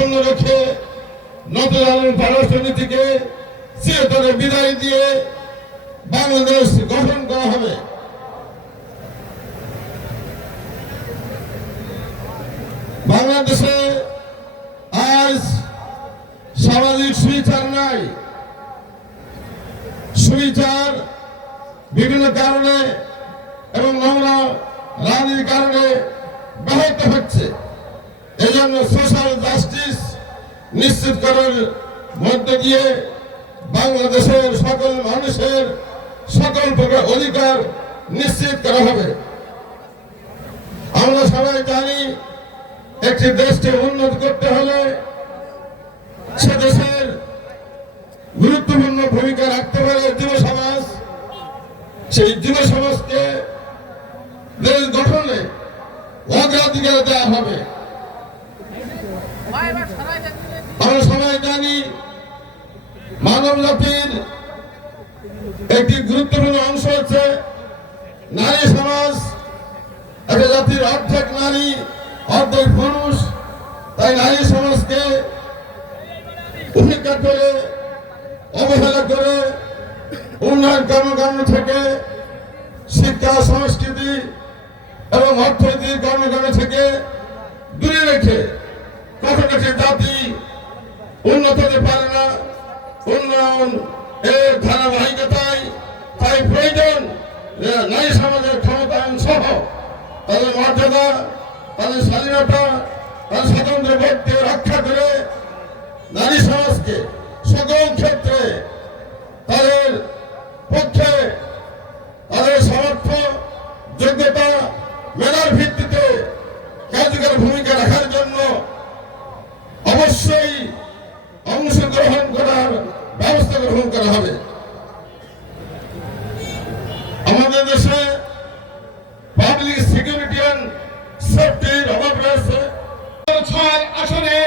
অক্ষুণ্ণ রেখে নতুন আলোর পররাষ্ট্রনীতিকে চিরতরে বিদায় দিয়ে বাংলাদেশ গঠন করা হবে। বাংলাদেশে আজ সামাজিক সুবিচার নাই। সুবিচার বিভিন্ন কারণে এবং নোংরা রানীর কারণে ব্যাহত হচ্ছে। এজন্য সোশ্যাল জাস্টিস নিশ্চিত করার মধ্য দিয়ে বাংলাদেশের সকল মানুষের সকল প্রকার অধিকার নিশ্চিত করা হবে। আমরা সবাই জানি একটি দেশকে উন্নত করতে হলে সে দেশের গুরুত্বপূর্ণ ভূমিকা রাখতে পারে যুব সমাজ। সেই যুব সমাজকে দেশ গঠনে অগ্রাধিকার দেওয়া হবে আমরা সবাই জানি মানব জাতির একটি গুরুত্বপূর্ণ অংশ হচ্ছে নারী সমাজ। একটা জাতির অর্ধেক নারী, অর্ধেক পুরুষ। তাই নারী সমাজকে উপেক্ষা করে, অবহেলা করে উন্নয়ন কর্মকাণ্ড থেকে শিক্ষা, সংস্কৃতি এবং অর্থনৈতিক কর্মকাণ্ড থেকে দূরে রেখে কখনো জাতি উন্নত হতে পারে না। উন্নয়ন এর ধারাবাহিকতায় তাই প্রয়োজন যে নারী সমাজের ক্ষমতায়ন সহ তাদের মর্যাদা, তাদের স্বাধীনতা, তাদের স্বাতন্ত্র্য ভোটকে রক্ষা করে নারী সমাজকে সকল ক্ষেত্রে তাদের পক্ষে তাদের সামর্থ্য যোগ্যতা মেধার ভিত্তিতে কার্যকর ভূমিকা রাখার জন্য অবশ্যই অংশগ্রহণ করার ব্যবস্থা গ্রহণ করা হবে আমাদের দেশে পাবলিক সিকিউরিটি সেফটির অভাব রয়েছে। ছয় আসনে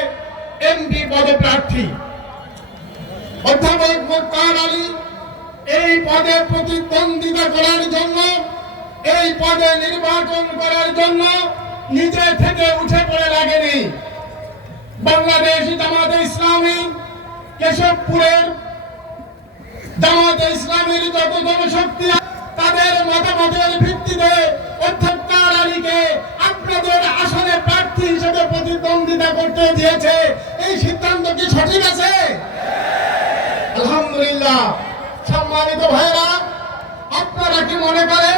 এমপি পদপ্রার্থী। অধ্যাপক মোক্তার আলী এই পদে প্রতিদ্বন্দ্বিতা করার জন্য, এই পদে নির্বাচন করার জন্য নিজে থেকে উঠে পড়ে লাগেনি। বাংলাদেশ জামাতে ইসলামী কেশবপুরের জামাতে ইসলামীর যত জনশক্তি তাদের মতামতের ভিত্তিতে অধ্যক্ষকে আপনাদের আসনে প্রার্থী হিসেবে প্রতিদ্বন্দ্বিতা করতে দিয়েছে। এই সিদ্ধান্ত কি সঠিক আছে? আলহামদুলিল্লাহ। সম্মানিত ভাইরা আপনারা কি মনে করেন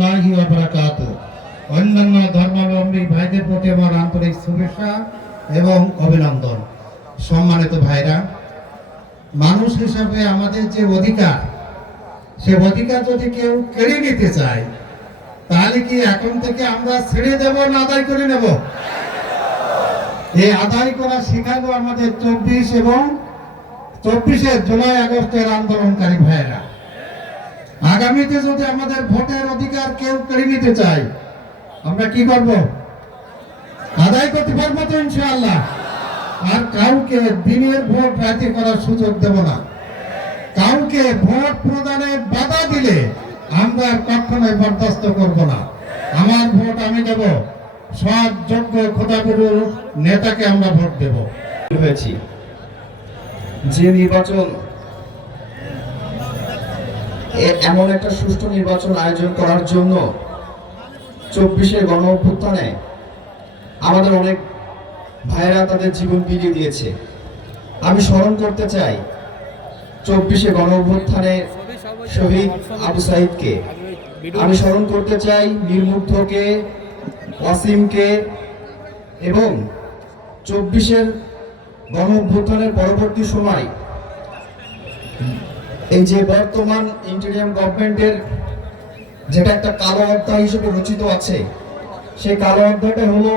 রহমতুল্লাহি ওয়া বারাকাতুহু অন্যান্য ধর্মাবলম্বী ভাইদের প্রতি আমার আন্তরিক শুভেচ্ছা এবং অভিনন্দন। সম্মানিত ভাইরা, মানুষ হিসাবে আমাদের যে অধিকার, সে অধিকার যদি কেউ কেড়ে নিতে চায়, তাহলে কি এখন থেকে আমরা ছেড়ে দেব না আদায় করে নেব? এই আদায় করা শেখালো আমাদের চব্বিশ এবং চব্বিশে জুলাই আগস্টের আন্দোলনকারী ভাইয়েরা। আগামীতে যদি আমাদের ভোটের অধিকার কেউ কেড়ে নিতে চায়, আমরা কি করব? আদায় করতে পারব তো ইনশাআল্লাহ। আর কাউকে দিনের ভোট রাতে করার সুযোগ দেব না। কাউকে ভোট প্রদানে বাধা দিলে আমরা কখনোই বরদাস্ত করব না। আমার ভোট আমি দেব। সৎ, যোগ্য খোদাগুরুর নেতাকে আমরা ভোট দেব। হয়েছি। যে নির্বাচন এমন একটা সুষ্ঠু নির্বাচন আয়োজন করার জন্য চব্বিশে গণ অভ্যুত্থানে আমাদের অনেক ভাইরা তাদের জীবন বিলিয়ে দিয়েছে। আমি স্মরণ করতে চাই, চব্বিশে গণ অভ্যুত্থানে শহীদ আবু সাহিদকে আমি স্মরণ করতে চাই নির্মুগ্ধকে, ওয়াসিমকে এবং চব্বিশের গণ অভ্যুত্থানের পরবর্তী সময় এই যে বর্তমান ইন্টেরিয়াম গভর্নমেন্টের যেটা একটা কালো অধ্যায় হিসেবে রচিত আছে, সেই কালো অধ্যায়টা হলো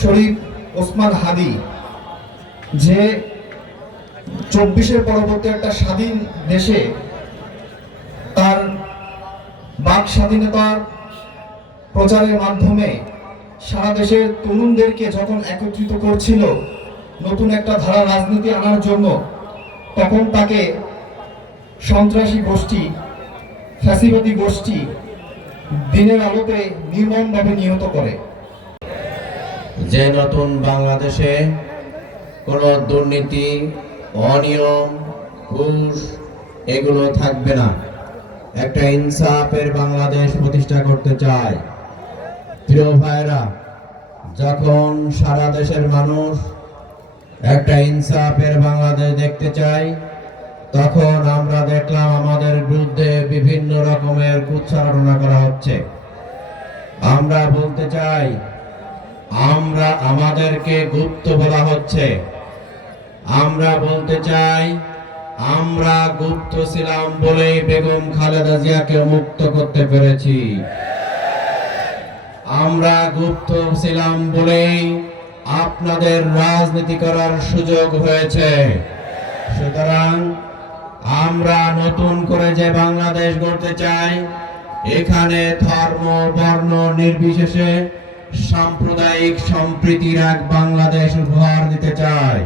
শরীফ ওসমান হাদি, যে চব্বিশের পরবর্তী একটা স্বাধীন দেশে তার বাক স্বাধীনতার প্রচারের মাধ্যমে সারা দেশের তরুণদেরকে যখন একত্রিত করছিল নতুন একটা ধারা রাজনীতি আনার জন্য, তখন তাকে সন্ত্রাসী গোষ্ঠী, ফ্যাসিবাদী গোষ্ঠী দিনের আলোতে নির্মমভাবে নিহত করে। যে নতুন বাংলাদেশে কোনো দুর্নীতি, অনিয়ম, ঘুষ, এগুলো থাকবে না। একটা ইনসাফের বাংলাদেশ প্রতিষ্ঠা করতে চায়। প্রিয় ভাইরা যখন সারা দেশের মানুষ একটা ইনসাফের বাংলাদেশ দেখতে চাই তখন আমরা দেখলাম আমাদের বিরুদ্ধে বিভিন্ন রকমের কুচ্ছারণা করা হচ্ছে। আমরা বলতে চাই, আমরা আমাদেরকে গুপ্ত বলা হচ্ছে। আমরা বলতে চাই, আমরা গুপ্ত ছিলাম বলেই বেগম খালেদা জিয়াকে মুক্ত করতে পেরেছি। আমরা গুপ্ত ছিলাম বলেই আপনাদের রাজনীতি করার সুযোগ হয়েছে। সুতরাং আমরা নতুন করে যে বাংলাদেশ গড়তে চাই, এখানে ধর্ম, বর্ণ নির্বিশেষে সাম্প্রদায়িক সম্প্রীতির এক বাংলাদেশ উপহার দিতে চাই।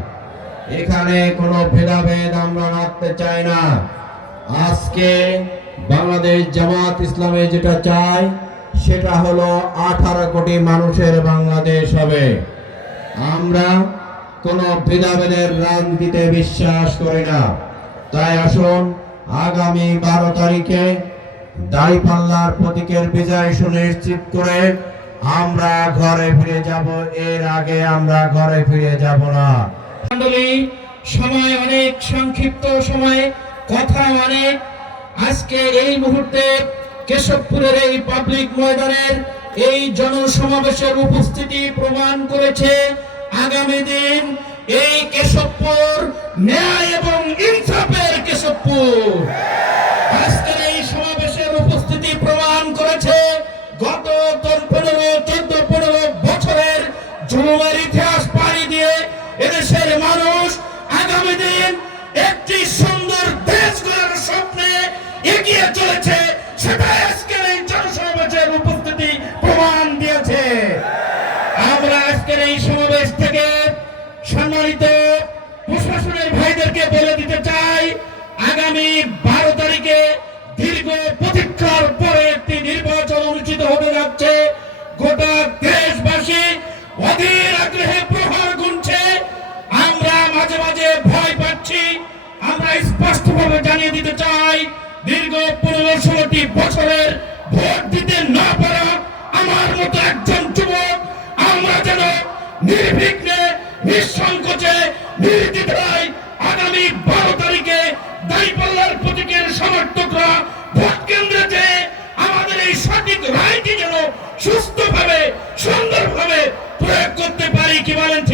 এখানে কোনো ভেদাভেদ আমরা রাখতে চাই না। আজকে বাংলাদেশ জামাত ইসলামে যেটা চায় সেটা হলো আঠারো কোটি মানুষের বাংলাদেশ হবে। আমরা কোনো ভেদাভেদের রাজনীতিতে বিশ্বাস করি না। তাই আসুন, আগামী বারো তারিখে দাঁড়িপাল্লার প্রতীকের বিজয় সুনিশ্চিত করে আমরা ঘরে ফিরে যাব, এর আগে আমরা ঘরে ফিরে যাব না। সময় অনেক, সংক্ষিপ্ত সময়ে, কথা অনেক। আজকে এই মুহূর্তে কেশবপুরের এই পাবলিক ময়দানের এই জনসমাবেশের উপস্থিতি প্রমাণ করেছে। আগামী দিন এই কেশবপুর ন্যায় এবং ইনসাফের কেশবপুর। আজকের এই সমাবেশের উপস্থিতি প্রমাণ করেছে গত পনেরো, চোদ্দ পনেরো বছরের ইতিহাস পাড়ি দিয়ে এদেশের মানুষ আগামী দিন একটি সুন্দর দেশ গড়ার স্বপ্নে এগিয়ে চলেছে, সেটা আজকের এই জনসমাবেশের উপস্থিতি প্রমাণ দিয়েছে। আমরা আজকের এই সমাবেশ থেকে সম্মানিত প্রশাসনের ভাইদেরকে বলে দিতে চাই, আগামী বারো তারিখে দীর্ঘ প্রতীক্ষার পরে একটি নির্বাচন অনুষ্ঠিত হতে যাচ্ছে। গোটা দেশবাসী অধীর আগ্রহে প্রহার গুনছে। আমরা মাঝে মাঝে ভয় পাচ্ছি। আমরা স্পষ্টভাবে জানিয়ে দিতে চাই, দীর্ঘ পনেরো ষোলোটি বছরের ভোট দিতে না পারা আমার মতো একজন যুবক, আমরা যেন নির্বিঘ্নে নিঃসংকোচে, নির্দ্বিধায় আগামী বারো তারিখে দাইপাল্লার প্রতীকের সমর্থকরা ভোট কেন্দ্রে যে আমাদের এই সঠিক রায়টি যেন সুস্থভাবে, সুন্দরভাবে প্রয়োগ করতে পারি, কি বলেন